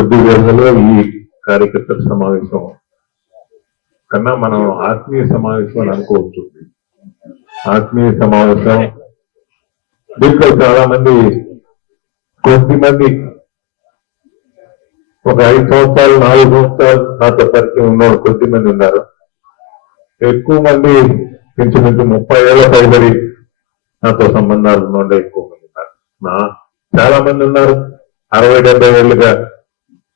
కొద్ది వేళలో ఈ కార్యకర్తల సమావేశం కన్నా మనం ఆత్మీయ సమావేశం అని అనుకోవచ్చు. ఆత్మీయ సమావేశం దీంట్లో చాలా మంది కొద్ది మంది ఒక ఐదు సంవత్సరాలు నాలుగు సంవత్సరాలు నాతో పరిచయం ఉన్నవాళ్ళు కొద్ది మంది ఉన్నారు. ఎక్కువ మంది ఇంచుమించు ముప్పై ఏళ్ళ పైబడి నాతో సంబంధాలు ఉన్నవాళ్ళు ఎక్కువ మంది ఉన్నారు. నా చాలా మంది ఉన్నారు. అరవై డెబ్బై ఏళ్ళుగా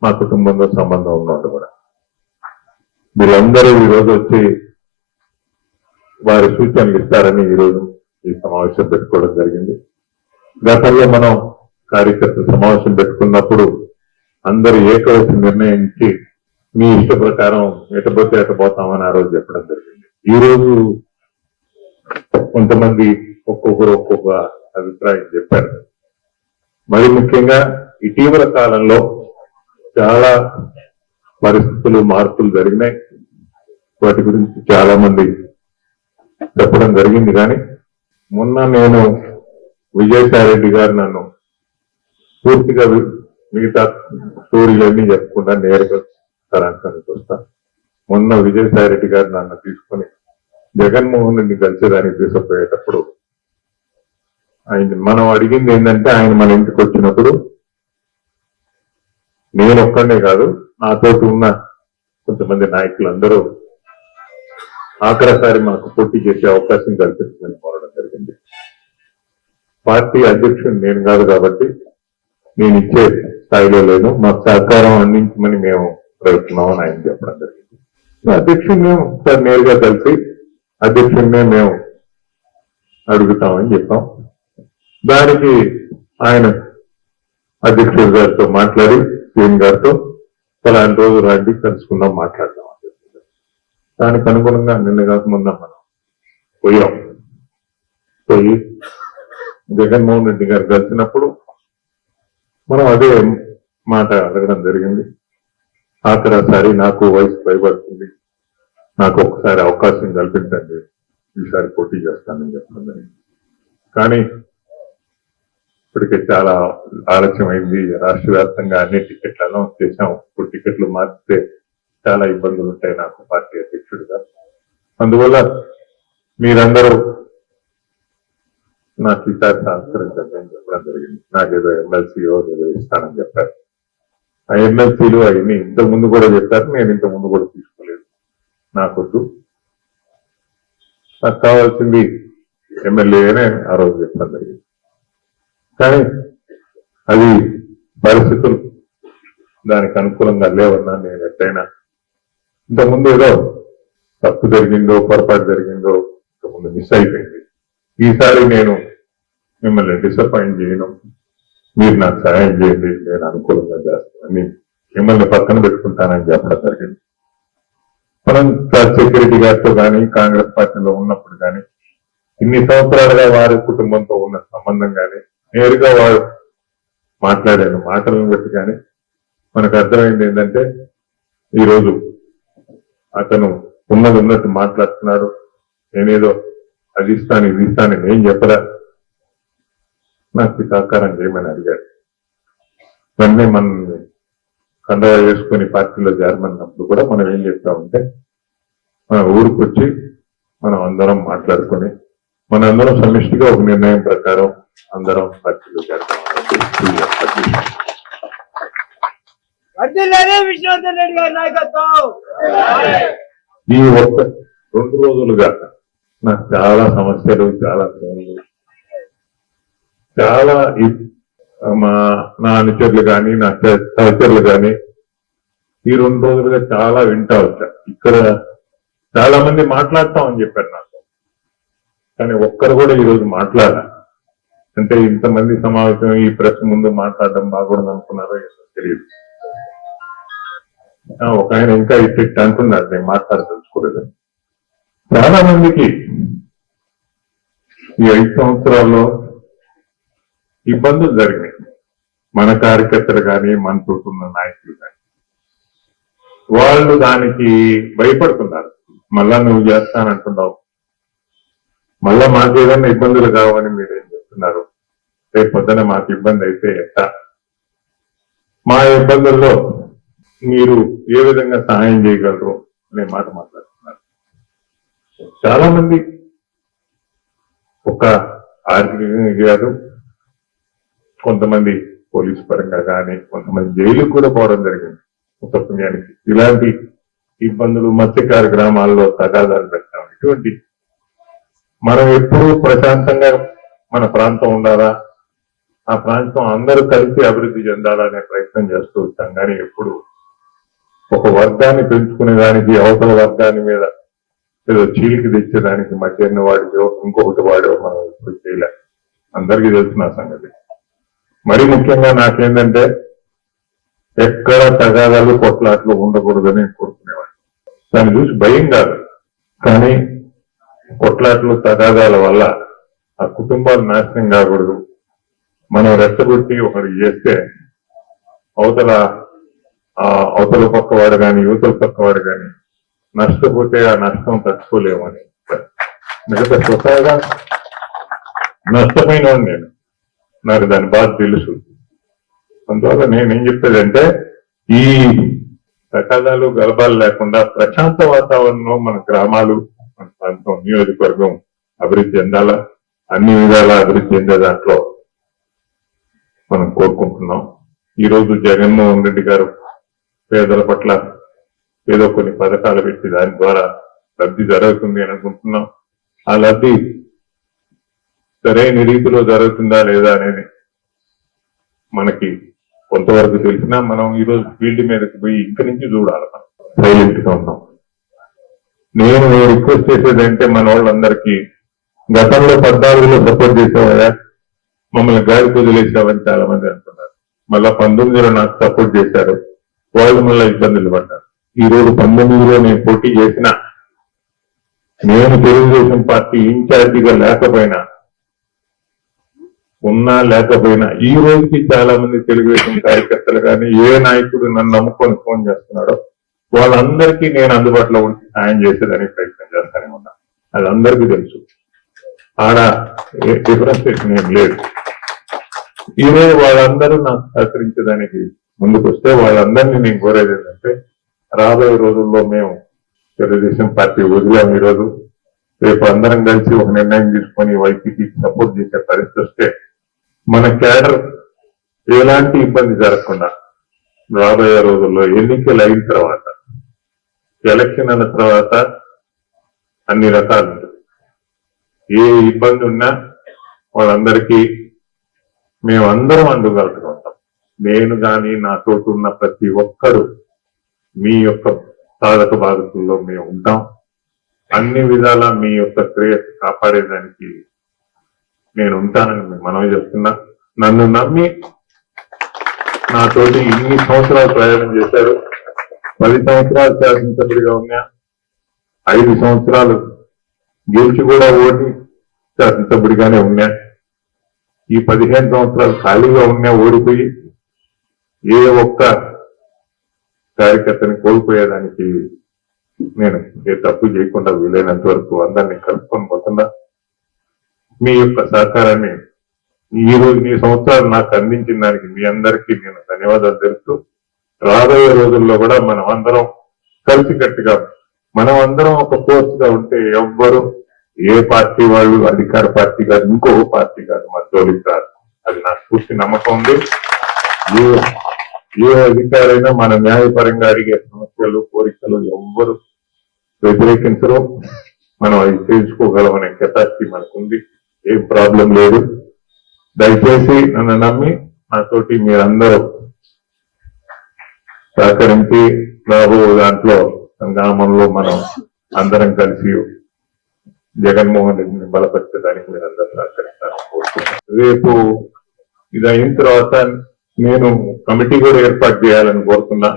మా కుటుంబంతో సంబంధం ఉన్నవాళ్ళు కూడా. వీళ్ళందరూ ఈ రోజు వచ్చి వారి సూచనలు ఇస్తారని ఈ రోజు ఈ సమావేశం పెట్టుకోవడం జరిగింది. గతంలో మనం కార్యకర్త సమావేశం పెట్టుకున్నప్పుడు అందరూ ఏకవచ్చి నిర్ణయించి మీ ఇష్ట ప్రకారం ఎటపోతే ఎటపోతామని ఆ రోజు చెప్పడం జరిగింది. ఈ రోజు కొంతమంది ఒక్కొక్కరు ఒక్కొక్క అభిప్రాయం చెప్పారు. మరి ముఖ్యంగా ఇటీవల కాలంలో చాలా పరిస్థితులు మార్పులు జరిగినాయి. వాటి గురించి చాలా మంది చెప్పడం జరిగింది కానీ మొన్న నేను విజయసాయి రెడ్డి గారు నన్ను పూర్తిగా మిగతా స్టోరీలన్నీ చెప్పకుండా నేరుగా తరాంశానికి వస్తా. మొన్న విజయసాయి రెడ్డి గారు నన్ను తీసుకొని జగన్మోహన్ రెడ్డి కలిసేదానికి తీసుకుపోయేటప్పుడు ఆయన మనం అడిగింది ఏంటంటే ఆయన మన ఇంటికి వచ్చినప్పుడు నేను ఒక్కడే కాదు నాతోటి ఉన్న కొంతమంది నాయకులు అందరూ ఆఖరిసారి మాకు పోటీ చేసే అవకాశం కల్పించమని కోరడం జరిగింది. పార్టీ అధ్యక్షుడు నేను కాదు కాబట్టి నేను ఇచ్చే స్థాయిలో లేను. మాకు సహకారం అందించమని మేము ప్రయత్నం ఆయన చెప్పడం జరిగింది. అధ్యక్షుడిని ఒకసారి నేరుగా కలిసి అధ్యక్షుడినే మేము అడుగుతామని చెప్పాం. దానికి ఆయన అధ్యక్షుడు గారితో మాట్లాడి సీఎం గారితో పలాంటి రోజు రండి కలుసుకుందాం మాట్లాడదాం అని చెప్తున్నారు దానికి అనుగుణంగా నిన్న కాక మొన్న మనం పోయాం. పోయి జగన్మోహన్ రెడ్డి గారు కలిసినప్పుడు మనం అదే మాట అడగడం జరిగింది. ఆఖరాసారి నాకు వయసు భయపడుతుంది నాకు ఒకసారి అవకాశం కల్పించండి. ఈసారి పోటీ చేస్తానని చెప్పడం కానీ ఇప్పటికే చాలా ఆలస్యం అయింది రాష్ట్ర వ్యాప్తంగా అన్ని టికెట్లు అనౌన్స్ చేశాం ఇప్పుడు టికెట్లు మార్చితే చాలా ఇబ్బందులు ఉంటాయి నాకు పార్టీ అధ్యక్షుడిగా. అందువల్ల మీరందరూ నాకు ఈసారి సహకరించండి అని చెప్పడం జరిగింది. నాకేదో ఎమ్మెల్సీ ఏదో ఇస్తానని చెప్పారు. ఆ ఎమ్మెల్సీలు అవన్నీ ఇంతకు ముందు కూడా చెప్పారు. నేను ఇంతకు ముందు కూడా తీసుకోలేదు. నాకొద్దు. నాకు కావాల్సింది ఎమ్మెల్యేనే ఆ రోజు చెప్పడం జరిగింది. కానీ అది పరిస్థితులు దానికి అనుకూలంగా లేవన్నా నేను ఎట్టయినా. ఇంతకుముందు ఏదో తప్పు జరిగిందో పొరపాటు జరిగిందో ఇంతకుముందు మిస్ అయిపోయింది. ఈసారి నేను మిమ్మల్ని డిసప్పాయింట్ చేయను. మీరు నాకు సహాయం చేయండి నేను అనుకూలంగా చేస్తాను. మిమ్మల్ని పక్కన పెట్టుకుంటానని చెప్పడం జరిగింది. మనం సెక్యూరిటీ గారితో కానీ కాంగ్రెస్ పార్టీలో ఉన్నప్పుడు కానీ ఇన్ని సంవత్సరాలుగా వారి కుటుంబంతో ఉన్న సంబంధం కానీ నేరుగా వారు మాట్లాడాను మాటలను బట్టి కానీ మనకు అర్థమైంది ఏంటంటే ఈరోజు అతను ఉన్నది ఉన్నట్టు మాట్లాడుతున్నారు. నేనేదో అది ఇస్తాను ఇది ఇస్తాను నేను చెప్పరా నాకు సహకారం చేయమని అడిగాడు వెంటనే మనల్ని కండగా వేసుకొని పార్టీలో చేరమన్నప్పుడు కూడా మనం ఏం చెప్తామంటే మన ఊరికి వచ్చి మనం అందరం మాట్లాడుకొని మన అందరం సమిష్టిగా ఒక నిర్ణయం ప్రకారం అందరం విశ్వనాథన్ రెడ్డి గారి నాయకత్వం. ఈ ఒక్క రెండు రోజులుగా నాకు చాలా సమస్యలు చాలా చాలా మా నా అనుచరులు కానీ నా సహ- సహచరులు కానీ ఈ రెండు రోజులుగా చాలా వింటా వచ్చా. ఇక్కడ చాలా మంది మాట్లాడతామని చెప్పారు నాకు. కానీ ఒక్కరు కూడా ఈ రోజు మాట్లాడాల అంటే ఇంతమంది సమావేశం ఈ ప్రెస్ ముందు మాట్లాడడం బాగుండదు అనుకున్నారో తెలియదు. ఒక ఆయన ఇంకా ఇట్టి అంటున్నారు నేను మాట్లాడదలుచుకోలేదు. చాలా మందికి ఈ ఐదు సంవత్సరాల్లో ఇబ్బందులు జరిగినాయి. మన కార్యకర్తలు కానీ మన చూస్తున్న నాయకులు కానీ వాళ్ళు దానికి భయపడుతున్నారు. మళ్ళా నువ్వు చేస్తానంటున్నావు. మళ్ళా మాకు ఏదైనా ఇబ్బందులు కావని మీరేం చెప్తున్నారు రేపు పొద్దున మాకు ఇబ్బంది అయితే ఎట్టా? మా ఇబ్బందుల్లో మీరు ఏ విధంగా సహాయం చేయగలరు అనే మాట మాట్లాడుతున్నారు. చాలా మంది ఒక ఆర్థికంగా కాదు కొంతమంది పోలీసు పరంగా కానీ కొంతమంది జైలుకు కూడా పోవడం జరిగింది. ఒక పుణ్యానికి ఇలాంటి ఇబ్బందులు మత్స్యకార గ్రామాల్లో తగాదాలు పెట్టాం ఇటువంటి మనం ఎప్పుడూ ప్రశాంతంగా మన ప్రాంతం ఉండాలా? ఆ ప్రాంతం అందరూ కలిసి అభివృద్ధి చెందాలనే ప్రయత్నం చేస్తూ వచ్చాం. కానీ ఎప్పుడు ఒక వర్గాన్ని పెంచుకునే దానికి అవతల వర్గాన్ని మీద ఏదో చీలికి తెచ్చేదానికి మధ్యన వాడిదో ఇంకొకటి వాడో మనం ఎప్పుడు చేయలే. అందరికీ తెలిసిన సంగతి. మరి ముఖ్యంగా నాకేంటంటే ఎక్కడ తగాదాలు కొట్లాట్లు ఉండకూడదని కోరుకునేవాడు దాన్ని చూసి భయం కాదు. కానీ కొట్లాట్లు తగాదాల వల్ల ఆ కుటుంబాలు నాశనం కాకూడదు. మనం రెచ్చగొట్టి ఒకటి చేస్తే అవతల ఆ అవతల పక్కవాడు కానీ యువతల పక్కవాడు కానీ నష్టపోతే ఆ నష్టం తట్టుకోలేమని. మిగతా స్వతహాగా నష్టమైన నేను. నాకు దాని బాధ తెలుసు. అందువల్ల నేనేం చెప్పేదంటే ఈ తగాదాలు గలబాలు లేకుండా ప్రశాంత వాతావరణంలో మన గ్రామాలు మన ప్రాంతం నియోజకవర్గం అభివృద్ధి చెందాలా? అన్ని విధాల అభివృద్ధి చెందే దాంట్లో మనం కోరుకుంటున్నాం. ఈ రోజు జగన్మోహన్ రెడ్డి గారు పేదల పట్ల ఏదో కొన్ని పథకాలు పెట్టి దాని ద్వారా లబ్ధి జరుగుతుంది అని అనుకుంటున్నాం. ఆ లబ్ధి సరైన రీతిలో జరుగుతుందా లేదా అనేది మనకి కొంతవరకు తెలిసినా మనం ఈ రోజు ఫీల్డ్ మీదకి పోయి ఇంక నుంచి చూడాలి మనం. సైలెంట్గా ఉన్నాం. నేను రిక్వెస్ట్ చేసేదంటే మన వాళ్ళందరికీ గతంలో పద్నాలుగులో సపోర్ట్ చేసేవారా మమ్మల్ని గాలి వదిలేసామని చాలా మంది అంటున్నారు మళ్ళా పంతొమ్మిదిలో నాకు సపోర్ట్ చేశారు. వాళ్ళు మళ్ళీ ఇబ్బందులు పడ్డారు. ఈ రోజు పంతొమ్మిదిలో నేను పోటీ చేసిన నేను తెలుగుదేశం పార్టీ ఇన్ఛార్జిగా లేకపోయినా ఉన్నా లేకపోయినా ఈ రోజుకి చాలా మంది తెలుగుదేశం కార్యకర్తలు కానీ ఏ నాయకుడు నన్ను నమ్ముకొని ఫోన్ చేస్తున్నాడో వాళ్ళందరికీ నేను అందుబాటులో ఉండి సాయం చేసేదానికి ప్రయత్నం చేస్తానే ఉన్నా. అది అందరికీ తెలుసు. ఆడ డిఫరెన్సియేషన్ ఏం లేదు. ఈ రోజు వాళ్ళందరూ నాకు సహకరించడానికి ముందుకు వస్తే వాళ్ళందరినీ నేను కోరేది ఏంటంటే రాబోయే రోజుల్లో మేము తెలుగుదేశం పార్టీ వదిలాం ఈ రోజు రేపు అందరం కలిసి ఒక నిర్ణయం తీసుకొని వైసీపీ సపోర్ట్ చేసే పరిస్థితి వస్తే మన క్యాడర్ ఎలాంటి ఇబ్బంది జరగకుండా రాబోయే రోజుల్లో ఎన్నికలు అయిన తర్వాత ఎలక్షన్ అయిన తర్వాత అన్ని రకాలు ఉంటుంది ఏ ఇబ్బంది ఉన్నా వాళ్ళందరికీ మేమందరం అందుబాటులో ఉంటాం నేను కానీ నాతో ఉన్న ప్రతి ఒక్కరు మీ యొక్క సాధక బాధకుల్లో మేము ఉంటాం. అన్ని విధాల మీ యొక్క శ్రేయస్సు కాపాడేదానికి నేను ఉంటానని మీకు మనవి చెప్తున్నా నన్ను నమ్మి నాతోటి ఇన్ని సంవత్సరాలు ప్రయాణం చేశారు. పది సంవత్సరాలు శాసనసభ్యుడిగా ఉన్నా ఐదు సంవత్సరాలు గెలిచి కూడా ఓడి శాసనసభ్యుడిగానే ఉన్నా ఈ పదిహేను సంవత్సరాలు ఖాళీగా ఉన్నా ఓడిపోయి ఏ ఒక్క కార్యకర్తని కోల్పోయేదానికి నేను ఏ తప్పు చేయకుండా వీలైనంత వరకు అందరినీ కలుపుకొని పోతున్నా. మీ యొక్క సహకారాన్ని ఈ రోజు ఈ సంవత్సరాలు నాకు అందించిన దానికి మీ అందరికీ నేను ధన్యవాదాలు తెలుపుతూ రాబోయే రోజుల్లో కూడా మనం అందరం కలిసికట్టుగా మనం అందరం ఒక ఫోర్స్గా ఉంటే ఎవ్వరు ఏ పార్టీ వాళ్ళు అధికార పార్టీ కాదు ఇంకో పార్టీ కాదు మా జోలికి రాదు అది నాకు పూర్తి నమ్మకం ఉంది. ఏ ఏ అధికారైనా మన న్యాయపరంగా అడిగే సమస్యలు కోరికలు ఎవ్వరు వ్యతిరేకించరు. మనం అవి తెలుసుకోగలమనే కెపాసిటీ మనకుంది. ఏం ప్రాబ్లం లేదు. దయచేసి నన్ను నమ్మి నాతోటి మీరందరూ సహకరించి రాబో దాంట్లో గ్రామంలో మనం అందరం కలిసి జగన్మోహన్ రెడ్డిని బలపరచడానికి మీరందరూ సహకరిస్తారని కోరుకుంటున్నాను రేపు ఇది అయిన తర్వాత నేను కమిటీ కూడా ఏర్పాటు చేయాలని కోరుతున్నా.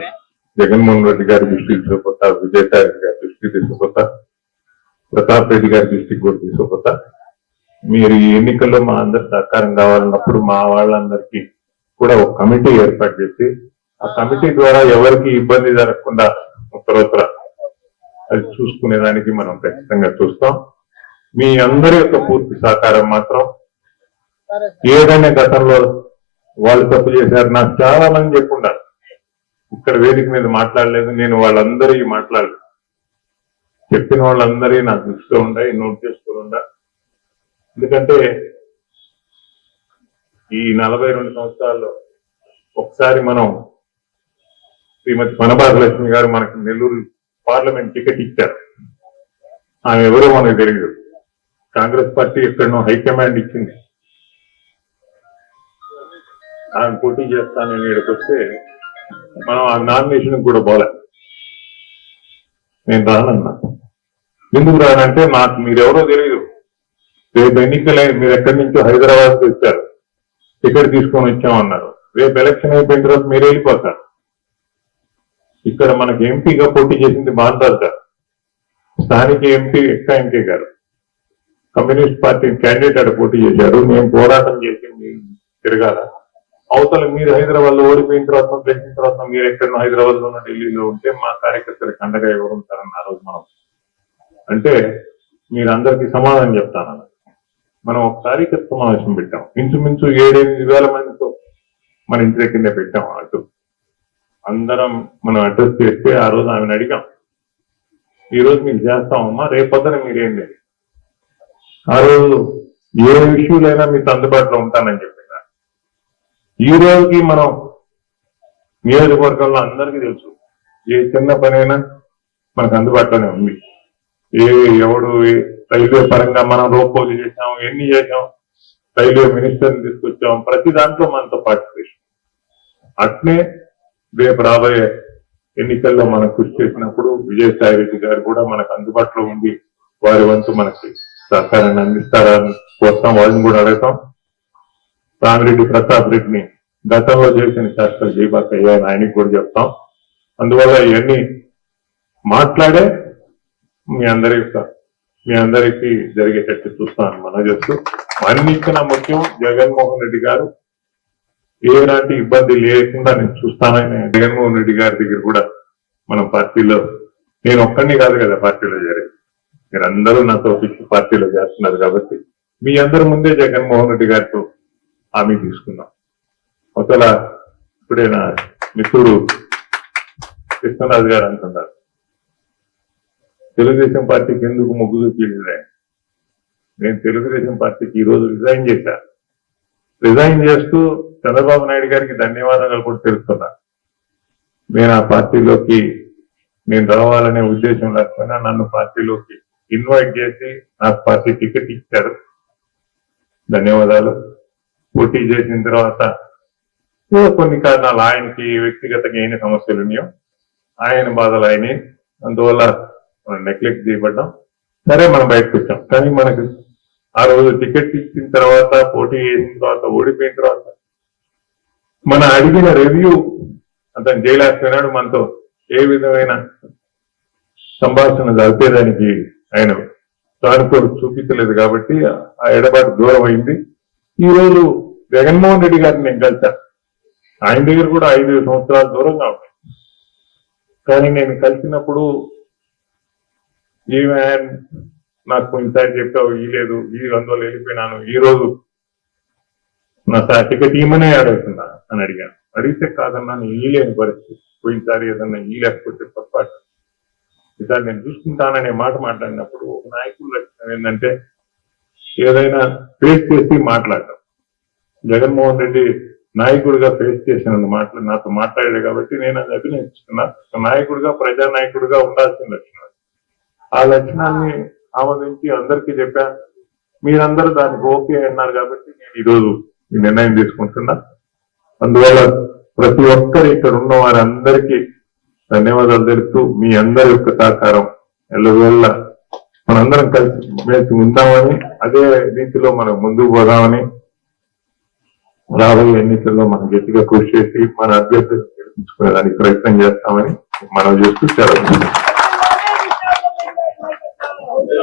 జగన్మోహన్ రెడ్డి గారి దృష్టికి తీసుకుపోతా విజయసాయి గారి దృష్టికి తీసుకుపోతా ప్రతాప్ రెడ్డి గారి దృష్టికి కూడా తీసుకుపోతా. మీరు ఈ ఎన్నికల్లో మా అందరి సహకారం కావాలన్నప్పుడు మా వాళ్ళందరికీ కూడా ఒక కమిటీ ఏర్పాటు చేసి ఆ కమిటీ ద్వారా ఎవరికి ఇబ్బంది జరగకుండా ఉత్తరోత్తర అది చూసుకునేదానికి మనం ఖచ్చితంగా చూస్తాం. మీ అందరి యొక్క పూర్తి సహకారం మాత్రం ఏదైనా గతంలో వాళ్ళు తప్పు చేశారు నాకు చాలా మంది చెప్పుంటారు. ఇక్కడ వేదిక మీద మాట్లాడలేదు నేను వాళ్ళందరి మాట్లాడలేదు. చెప్పిన వాళ్ళందరి నా దృష్టిలో ఉండాయి నోట్ చేసుకుని ఉండా ఎందుకంటే ఈ నలభై రెండు సంవత్సరాల్లో ఒకసారి మనం శ్రీమతి వనభాగలక్ష్మి గారు మనకి నెల్లూరు పార్లమెంట్ టికెట్ ఇచ్చారు. ఆమె ఎవరో మనకు తెలియదు కాంగ్రెస్ పార్టీ ఎక్కడనో హైకమాండ్ ఇచ్చింది. ఆమె పోటీ చేస్తానని ఇక్కడికి వస్తే మనం ఆ నామినేషన్ కూడా పోలే. నేను రానన్నా. ఎందుకు రానంటే నాకు మీరెవరో తెలియదు రేపు ఎన్నికలే మీరు ఎక్కడి నుంచో హైదరాబాద్ వచ్చారు. టికెట్ తీసుకొని వచ్చామన్నారు. రేపు ఎలక్షన్ అయిపోయిన తర్వాత మీరు వెళ్ళిపోతారు. ఇక్కడ మనకి ఎంపీగా పోటీ చేసింది మాందార్ గారు. స్థానిక ఎంపీ ఎక్క ఎంపీ గారు. కమ్యూనిస్ట్ పార్టీ క్యాండిడేట్ పోటీ చేశారు. మేము పోరాటం చేసి తిరగాల. అవతల మీరు హైదరాబాద్లో ఓడిపోయిన తర్వాత గెలిచిన తర్వాత మీరు ఎక్కడో హైదరాబాద్లో ఢిల్లీలో ఉంటే మా కార్యకర్తలకు అండగా ఎవరు ఉంటారని ఆ రోజు మనం అంటే మీరు అందరికీ సమాధానం చెప్తాను. మనం ఒక కార్యకర్త సమావేశం పెట్టాం. ఇంచుమించు ఏడెనిమిది వేల మందితో మన ఇంటి దగ్గరనే పెట్టాం అటు. అందరం మనం అడ్రస్ చేస్తే ఆ రోజు ఆమెను అడిగాం. ఈ రోజు మీకు చేస్తామమ్మా రేపొద్దున మీరేంటి ఆ రోజు ఏ ఇష్యూలైనా మీకు అందుబాటులో ఉంటానని చెప్పిన. ఈ రోజుకి మనం నియోజకవర్గంలో అందరికీ తెలుసు. ఏ చిన్న పనైనా మనకు అందుబాటులోనే ఉంది. ఏ ఎవడు ఏ- రైల్వే పరంగా మనం రోపోలు చేసాం ఎన్ని చేసాం రైల్వే మినిస్టర్ని తీసుకొచ్చాం ప్రతి దాంట్లో మనతో పార్టిసిపేషన్. అట్నే రేపు రాబోయే ఎన్నికల్లో మనం కృషి చేసినప్పుడు విజయసాయి రెడ్డి గారు కూడా మనకు అందుబాటులో ఉండి వారి వంతు మనకి సహకారాన్ని అందిస్తారని కోసం వాళ్ళని కూడా అడుగుతాం. రామిరెడ్డి ప్రతాప్ రెడ్డిని గతంలో చేసిన శాస్త్ర జీబాక్ అని ఆయనకి కూడా చెప్తాం. అందువల్ల ఇవన్నీ మాట్లాడే మీ అందరి యొక్క మీ అందరికీ జరిగేటట్టు చూస్తాను మనం చేస్తూ అన్నింటికన్నా ముఖ్యం జగన్మోహన్ రెడ్డి గారు ఏలాంటి ఇబ్బంది లేకుండా నేను చూస్తానని జగన్మోహన్ రెడ్డి గారి దగ్గర కూడా మన పార్టీలో నేను ఒక్కడిని కాదు కదా పార్టీలో చేరేది. మీరందరూ నాతో పార్టీలో చేస్తున్నారు కాబట్టి మీ అందరి ముందే జగన్మోహన్ రెడ్డి గారితో హామీ తీసుకున్నాం. అవతల ఇప్పుడే నా మిత్రుడు కృష్ణరాజు గారు అంటున్నారు తెలుగుదేశం పార్టీకి ఎందుకు మొగ్గు చూపించలేదు? నేను తెలుగుదేశం పార్టీకి ఈ రోజు రిజైన్ చేశాను రిజైన్ చేస్తూ చంద్రబాబు నాయుడు గారికి ధన్యవాదాలు కూడా తెలుస్తున్నా నేను ఆ పార్టీలోకి నేను రావాలనే ఉద్దేశం లేకపోయినా నన్ను పార్టీలోకి ఇన్వైట్ చేసి నాకు పార్టీ టికెట్ ఇచ్చారు. ధన్యవాదాలు. పోటీ చేసిన తర్వాత కొన్ని కారణాలు ఆయనకి వ్యక్తిగతంగా అయిన సమస్యలు ఉన్నాయో ఆయన బాధలు అయినాయి అందువల్ల మనం నెగ్లెక్ట్ చేయబడ్డాం. సరే మనం బయటకు వచ్చాం. కానీ మనకు ఆ రోజు టికెట్ ఇచ్చిన తర్వాత పోటీ చేసిన తర్వాత ఓడిపోయిన తర్వాత మన అడిగిన రివ్యూ అతను జైలాకపోయినాడు మనతో ఏ విధమైన సంభాషణ జరిపేదానికి ఆయన సానుకూల చూపించలేదు కాబట్టి ఆ ఎడబాటు దూరం అయింది ఈ రోజు జగన్మోహన్ రెడ్డి గారిని నేను కలిశాను ఆయన దగ్గర కూడా ఐదు సంవత్సరాల దూరంగా ఉంది కానీ నేను కలిసినప్పుడు ఈమె నాకు కొన్నిసారి చెప్పావు ఈ లేదు ఈ అందువల్ల వెళ్ళిపోయినాను ఈ రోజు. నా సార్ టికెట్ ఇమ్మనే అడుగుతున్నా అని అడిగాను. అడిగితే కాదన్నా నేను ఈలేని పరిస్థితి. పోయినసారి ఏదన్నా ఈ లేకపోతే పొరపాటు. ఈసారి నేను చూసుకుంటాననే మాట మాట్లాడినప్పుడు ఒక నాయకుడు లక్షణం ఏంటంటే ఏదైనా ఫేస్ చేసి మాట్లాడటం. జగన్మోహన్ రెడ్డి నాయకుడిగా ఫేస్ చేసిన మాటలు నాతో మాట్లాడాడు కాబట్టి నేను అది అభినందిస్తున్నా. నాయకుడిగా ప్రజా నాయకుడిగా ఉండాల్సిన లక్షణం ఆ లక్షణాన్ని ఆమోదించి అందరికీ చెప్పా మీరందరూ దానికి ఓకే అన్నారు కాబట్టి నేను ఈరోజు ఈ నిర్ణయం తీసుకుంటున్నా. అందువల్ల ప్రతి ఒక్కరు ఇక్కడ ఉన్న వారందరికీ ధన్యవాదాలు తెలుపుతూ మీ అందరి యొక్క సహకారం ఎల్లవేళ్ళ మనందరం కలిసి మేము ఉందామని అదే రీతిలో మనం ముందుకు పోదామని రాబోయే ఎన్నికల్లో మనం గట్టిగా కృషి చేసి మన అభ్యర్థులను గెలిపించుకునేదానికి ప్రయత్నం చేస్తామని మనం చేస్తూ చాలా